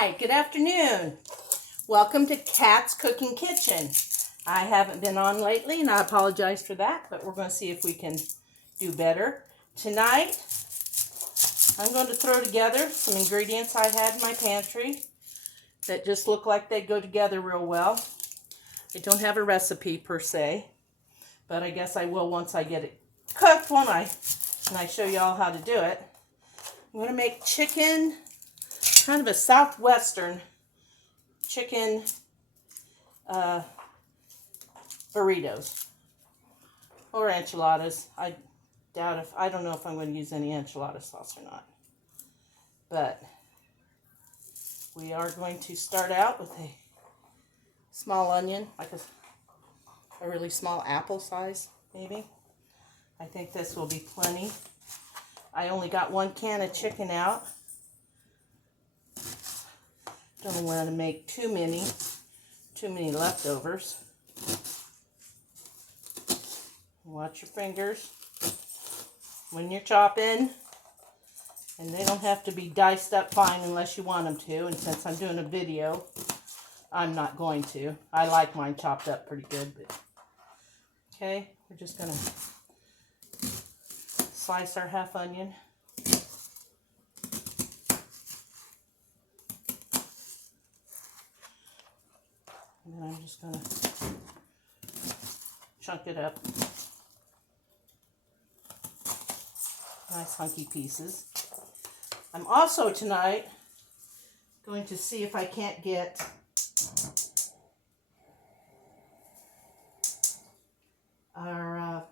Hi, good afternoon. Welcome to Kat's Cooking Kitchen. I haven't been on lately and I apologize for that, but we're going to see if we can do better. Tonight, I'm going to throw together some ingredients I had in my pantry that just look like they go together real well. I don't have a recipe per se, but I guess I will once I get it cooked, won't I? And I show you all how to do it. I'm going to make chicken, kind of a southwestern chicken burritos or enchiladas. I don't know if I'm going to use any enchilada sauce or not. But we are going to start out with a small onion, like a really small apple size, maybe. I think this will be plenty. I only got 1 can of chicken out. Don't want to make too many leftovers. Watch your fingers when you're chopping, and they don't have to be diced up fine unless you want them to, and since I'm doing a video, I'm not going to. I like mine chopped up pretty good, but okay, we're just gonna slice our half onion. And then I'm just going to chunk it up. Nice hunky pieces. I'm also tonight going to see if I can't get our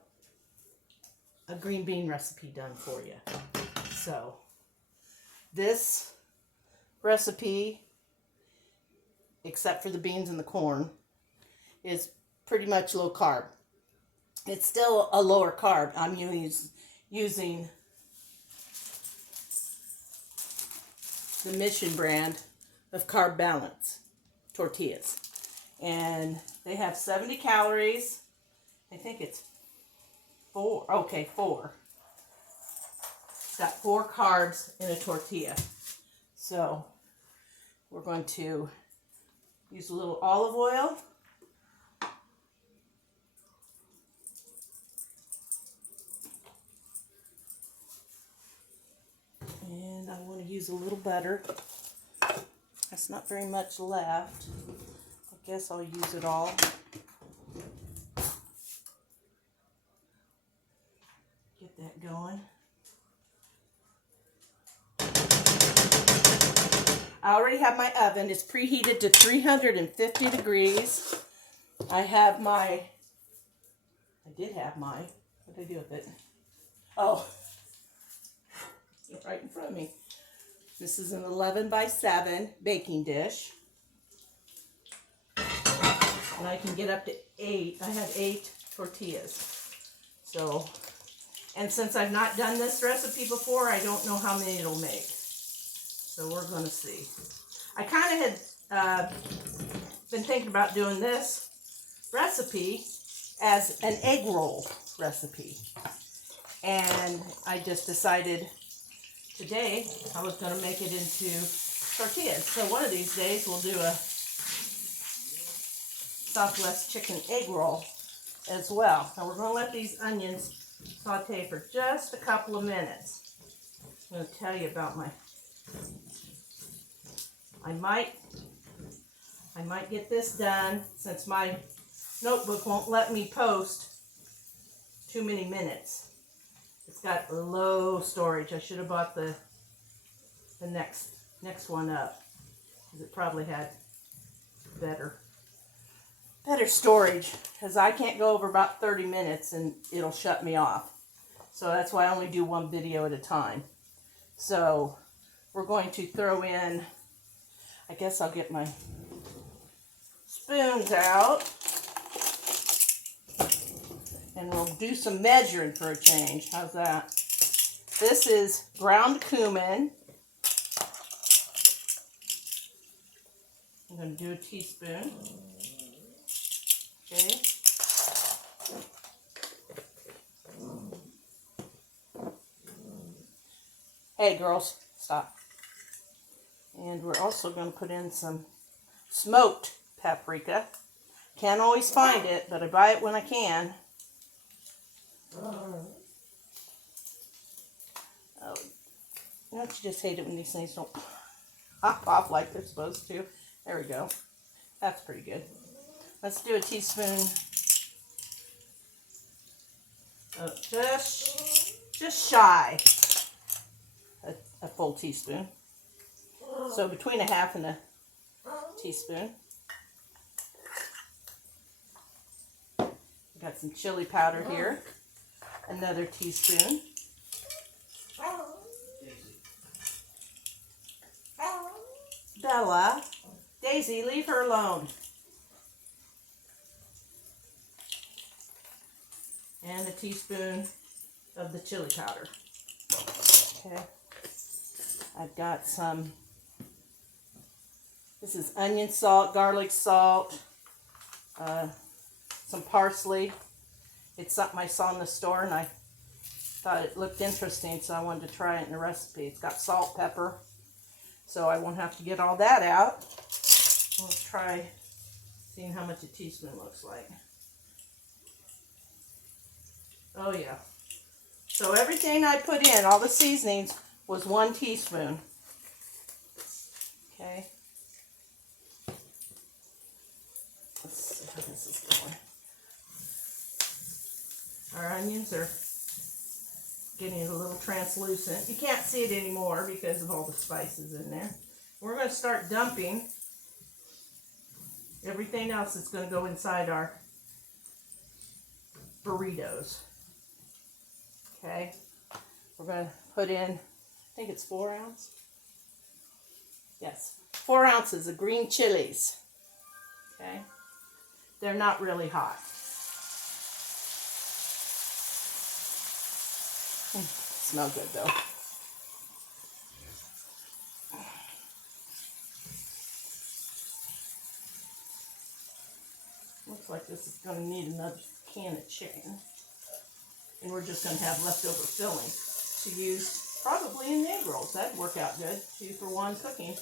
a green bean recipe done for you. So this recipe, except for the beans and the corn, is pretty much low carb. It's still a lower carb. I'm using the Mission brand of Carb Balance tortillas. And they have 70 calories. I think it's 4. Okay, 4. It's got 4 carbs in a tortilla. So we're going to use a little olive oil. And I want to use a little butter. That's not very much left. I guess I'll use it all. Get that going. I already have my oven. It's preheated to 350 degrees. I did have my, what did I do with it? Oh, it's right in front of me. This is an 11 by 7 baking dish. And I can get up to 8. I have 8 tortillas. So, and since I've not done this recipe before, I don't know how many it'll make. So we're going to see. I kind of had been thinking about doing this recipe as an egg roll recipe. And I just decided today I was going to make it into tortillas. So one of these days we'll do a Southwest chicken egg roll as well. Now we're going to let these onions saute for just a couple of minutes. I'm going to tell you about my... I might get this done since my notebook won't let me post too many minutes. It's got low storage. I should have bought the next one up because it probably had better storage, because I can't go over about 30 minutes and it'll shut me off. So that's why I only do one video at a time. So we're going to throw in, I guess I'll get my spoons out, and we'll do some measuring for a change. How's that? This is ground cumin. I'm going to do a teaspoon. Okay. Hey girls, stop. And And we're also going to put in some smoked paprika. Can't always find it, but I buy it when I can. Oh, don't you just hate it when these things don't pop off like they're supposed to? There we go. That's pretty good. Let's do a teaspoon of just shy a full teaspoon. So between a half and a teaspoon. Got some chili powder here. Another teaspoon. Bella, Daisy, leave her alone. And a teaspoon of the chili powder. Okay. I've got some, this is onion salt, garlic salt, some parsley. It's something I saw in the store and I thought it looked interesting, so I wanted to try it in the recipe. It's got salt, pepper, so I won't have to get all that out. Let's try seeing how much a teaspoon looks like. Oh yeah. So everything I put in, all the seasonings, was 1 teaspoon. Okay. Let's see how this is going. Our onions are getting a little translucent. You can't see it anymore because of all the spices in there. We're going to start dumping everything else that's going to go inside our burritos. Okay, we're going to put in, I think it's 4 ounces. Yes, 4 ounces of green chilies. Okay, they're not really hot. Smell good though. Looks like this is going to need another can of chicken. And we're just going to have leftover filling to use probably in egg rolls. That'd work out good. 2 for 1 cooking.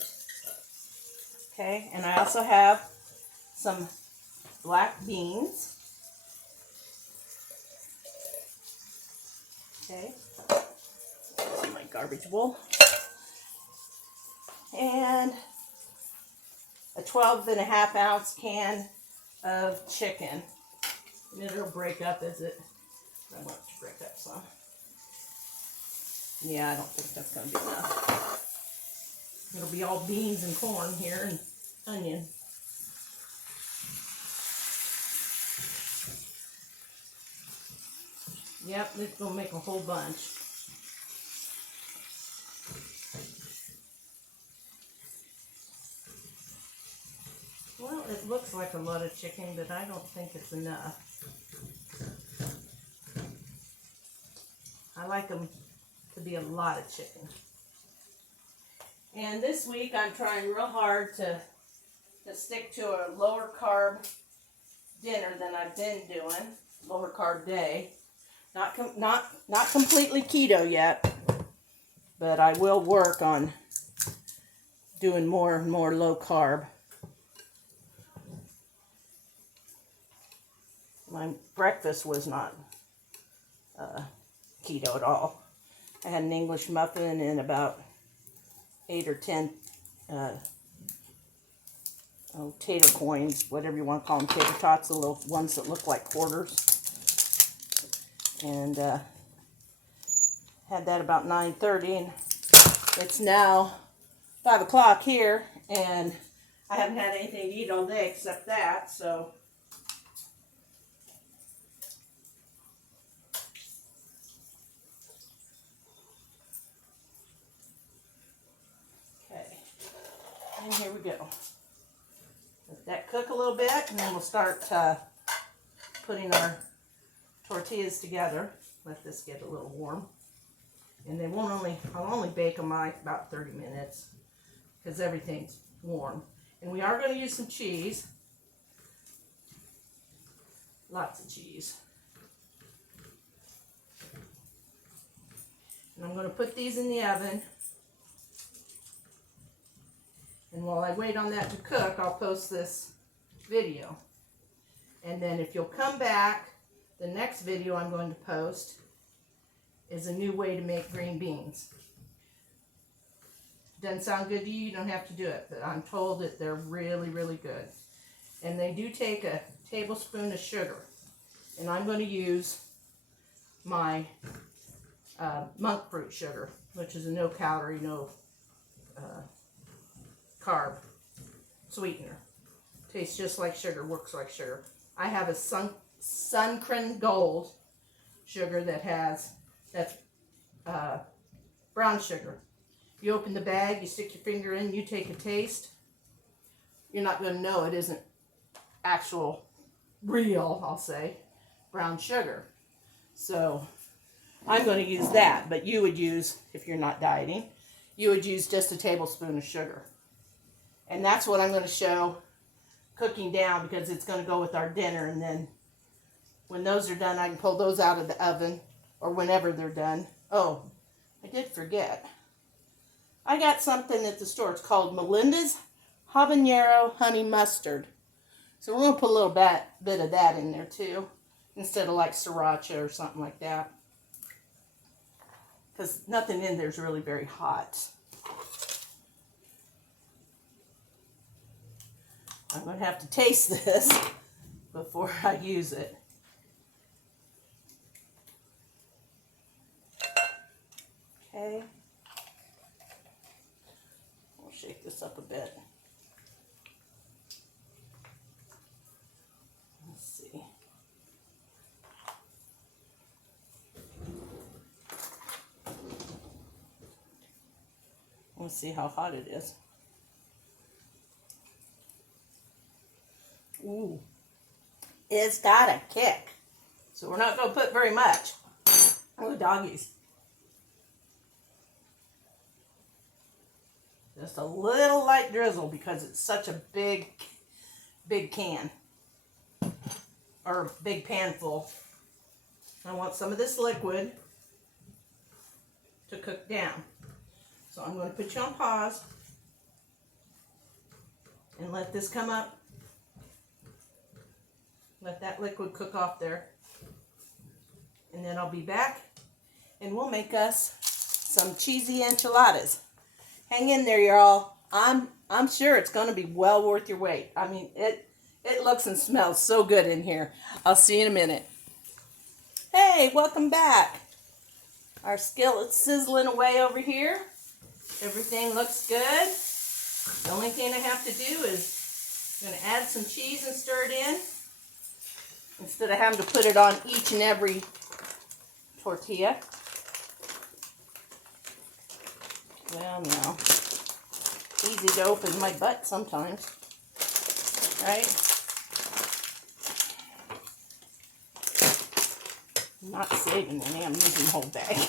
Okay, and I also have some black beans. Okay, my garbage bowl. And a 12.5 ounce can of chicken. And it'll break up as it, I want it to break up some. Yeah, I don't think that's going to be enough. It'll be all beans and corn here and onion. Yep, it's going to make a whole bunch. Well, it looks like a lot of chicken, but I don't think it's enough. I like them to be a lot of chicken. And this week I'm trying real hard to stick to a lower carb dinner than I've been doing. Lower carb day. Not completely keto yet, but I will work on doing more and more low carb. My breakfast was not keto at all. I had an English muffin and about 8 or 10 tater coins, whatever you want to call them, tater tots, the little ones that look like quarters. And had that about 9:30, and it's now 5 o'clock here, and I haven't had anything to eat all day except that, so. Okay, and here we go. Let that cook a little bit, and then we'll start putting our tortillas together. Let this get a little warm. And they won't I'll only bake them about 30 minutes because everything's warm. And we are going to use some cheese. Lots of cheese. And I'm going to put these in the oven And while I wait on that to cook, I'll post this video. And then if you'll come back, the next video I'm going to post is a new way to make green beans. Doesn't sound good to you, you don't have to do it, but I'm told that they're really, really good. And they do take a tablespoon of sugar. And I'm going to use my monk fruit sugar, which is a no calorie, no carb sweetener. Tastes just like sugar, works like sugar. I have a Suncrin Gold sugar that's brown sugar. You open the bag, you stick your finger in, you take a taste. You're not going to know it isn't actual, real, I'll say, brown sugar. So I'm going to use that, but you would use, if you're not dieting, you would use just a tablespoon of sugar. And that's what I'm going to show cooking down, because it's going to go with our dinner. And then when those are done, I can pull those out of the oven, or whenever they're done. Oh, I did forget. I got something at the store. It's called Melinda's Habanero Honey Mustard. So we're going to put a little bit of that in there too, instead of like sriracha or something like that. Because nothing in there is really very hot. I'm going to have to taste this before I use it. Okay. We'll shake this up a bit. Let's see. Let's see how hot it is. Ooh, it's got a kick. So we're not going to put very much. Oh, doggies. Just a little light drizzle because it's such a big can. Or big pan full. I want some of this liquid to cook down. So I'm going to put you on pause and let this come up. Let that liquid cook off there. And then I'll be back and we'll make us some cheesy enchiladas. Hang in there, y'all. I'm sure it's going to be well worth your wait. I mean, it looks and smells so good in here. I'll see you in a minute. Hey, welcome back. Our skillet's sizzling away over here. Everything looks good. The only thing I have to do is I'm going to add some cheese and stir it in, instead of having to put it on each and every tortilla. Well, no. Easy to open my butt sometimes. Right? I'm not saving any. I'm using the whole bag.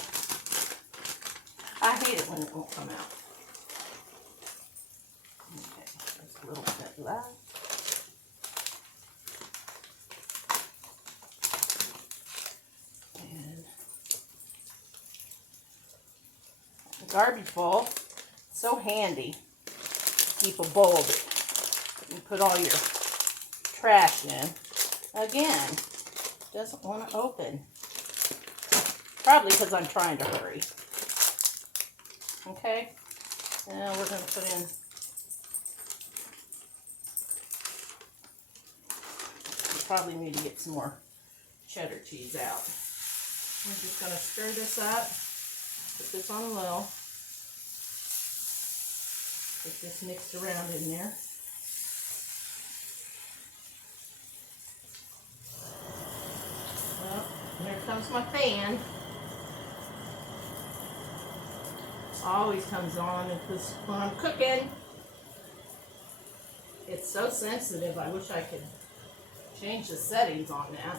I hate it when it won't come out. Okay, just a little bit left. Garbage bowl, so handy. Keep a bowl that you put all your trash in. Again, doesn't want to open. Probably because I'm trying to hurry. Okay, now we're going to put in. We probably need to get some more cheddar cheese out. We're just going to stir this up. Put this on low. Get this mixed around in there. Well, here comes my fan. Always comes on because when I'm cooking, it's so sensitive. I wish I could change the settings on that.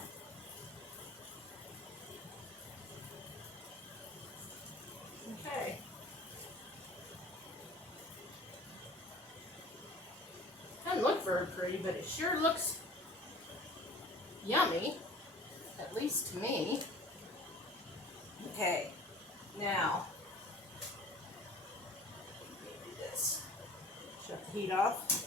Okay. Doesn't look very pretty, but it sure looks yummy, at least to me. Okay, now, let me do this. Shut the heat off.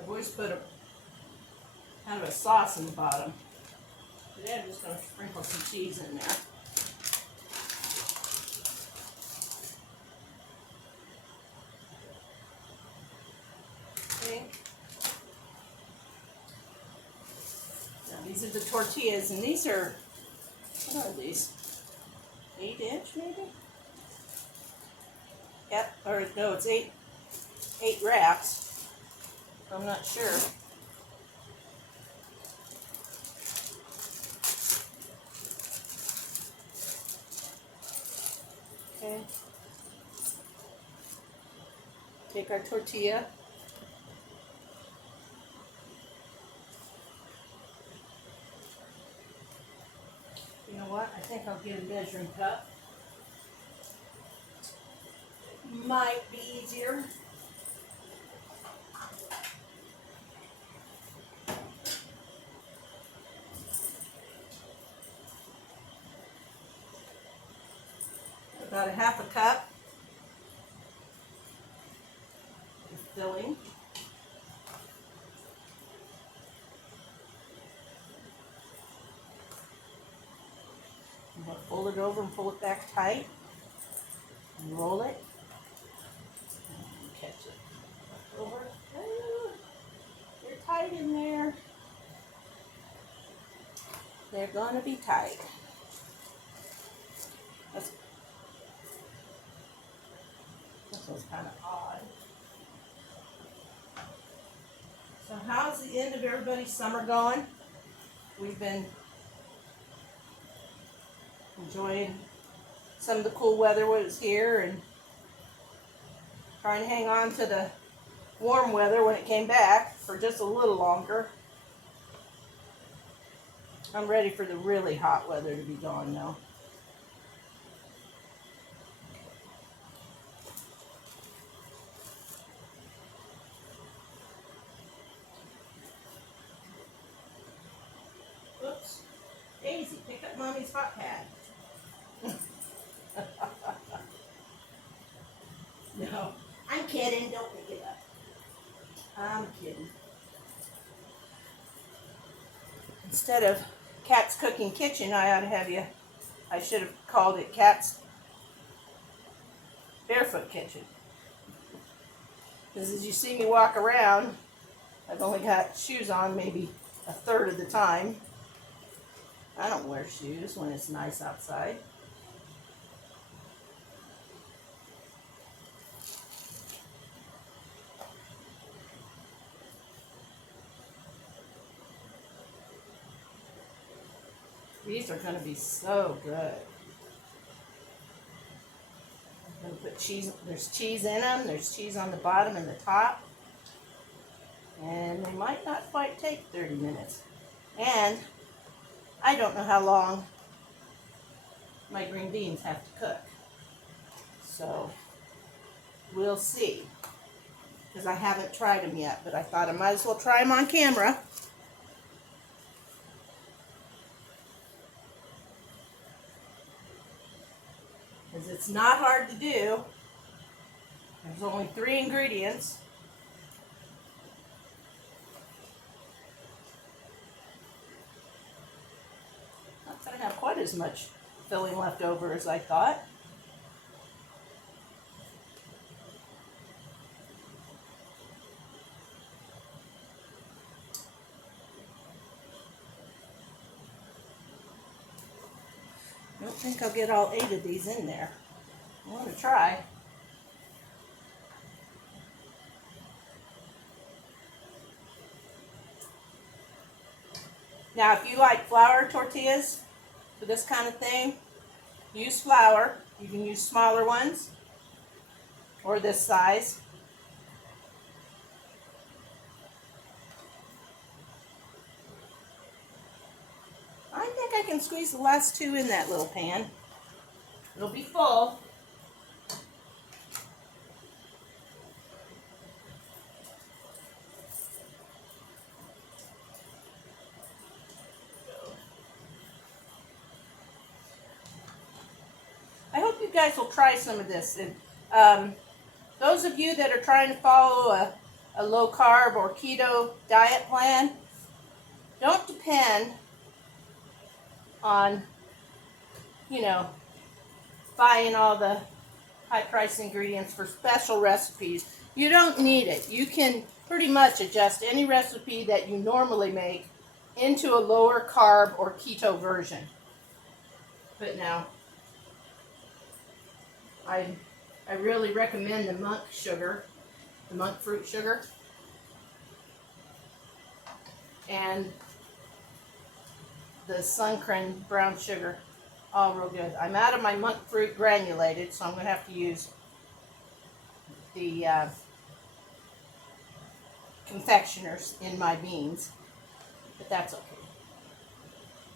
I've always put a kind of a sauce in the bottom. Today I'm just going to sprinkle some cheese in there. Okay. Now these are the tortillas, and these are, what are these? 8-inch maybe? Yep, or no, it's eight wraps. I'm not sure. Okay. Take our tortilla. You know what? I think I'll get a measuring cup. Might be easier. About a half a cup of filling. I'm going to fold it over and pull it back tight and roll it and catch it over. They're tight in there. They're going to be tight. This one's kind of odd. So how's the end of everybody's summer going? We've been enjoying some of the cool weather when it's here and trying to hang on to the warm weather when it came back for just a little longer. I'm ready for the really hot weather to be gone now. Oops. Daisy, pick up Mommy's hot pad. No, I'm kidding. Don't pick it up. I'm kidding. Instead of Cat's Cooking Kitchen, I should have called it Cat's Barefoot Kitchen. Because as you see me walk around, I've only got shoes on maybe a third of the time. I don't wear shoes when it's nice outside. These are going to be so good. I'm going to put cheese. There's cheese in them. There's cheese on the bottom and the top. And they might not quite take 30 minutes. And I don't know how long my green beans have to cook. So we'll see. Because I haven't tried them yet, but I thought I might as well try them on camera. Because it's not hard to do. There's only 3 ingredients. Not going to have quite as much filling left over as I thought. I don't think I'll get all 8 of these in there. I want to try. Now, if you like flour tortillas for this kind of thing, use flour. You can use smaller ones or this size. I think I can squeeze the last 2 in that little pan. It'll be full. guys will try some of this. And those of you that are trying to follow a low carb or keto diet plan, don't depend on, you know, buying all the high price ingredients for special recipes. You don't need it. You can pretty much adjust any recipe that you normally make into a lower carb or keto version. But now, I really recommend the monk sugar, the monk fruit sugar, and the Suncran brown sugar. All real good. I'm out of my monk fruit granulated, so I'm going to have to use the confectioners in my beans, but that's okay.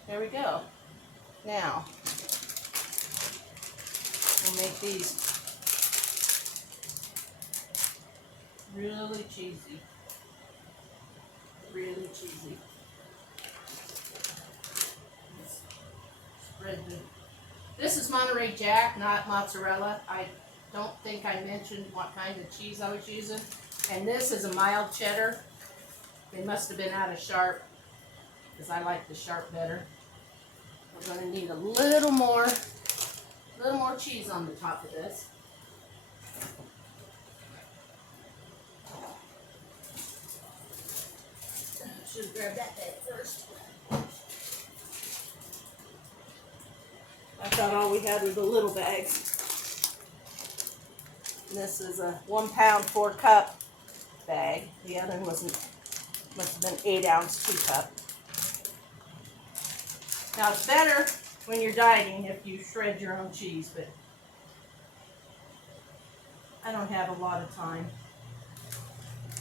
There we go. Now, we'll make these really cheesy. Really cheesy. Spread the... This is Monterey Jack, not mozzarella. I don't think I mentioned what kind of cheese I was using. And this is a mild cheddar. They must have been out of sharp, because I like the sharp better. We're going to need a little more cheese on the top of this. Should have grabbed that bag first. I thought all we had were the little bags. And this is a 1 pound 4 cup bag. The other one must have been 8 ounce 2 cup. Now it's better when you're dieting if you shred your own cheese, but I don't have a lot of time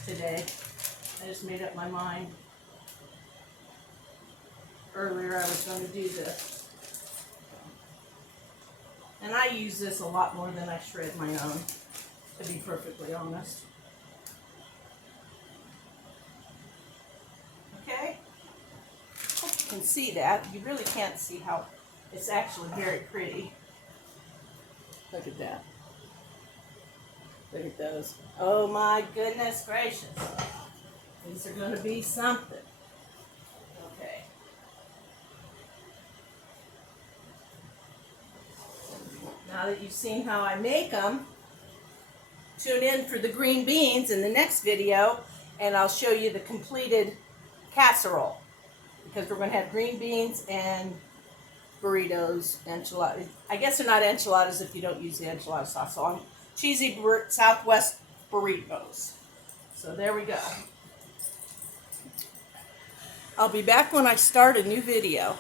today. I just made up my mind earlier I was going to do this. And I use this a lot more than I shred my own, to be perfectly honest. Okay? Hope you can see that. You really can't see how it's actually very pretty. Look at that. Look at those. Oh my goodness gracious. These are going to be something. Okay. Now that you've seen how I make them, tune in for the green beans in the next video, and I'll show you the completed casserole. Because we're going to have green beans and burritos, enchiladas. I guess they're not enchiladas if you don't use the enchilada sauce. So I'm cheesy Southwest burritos. So there we go. I'll be back when I start a new video.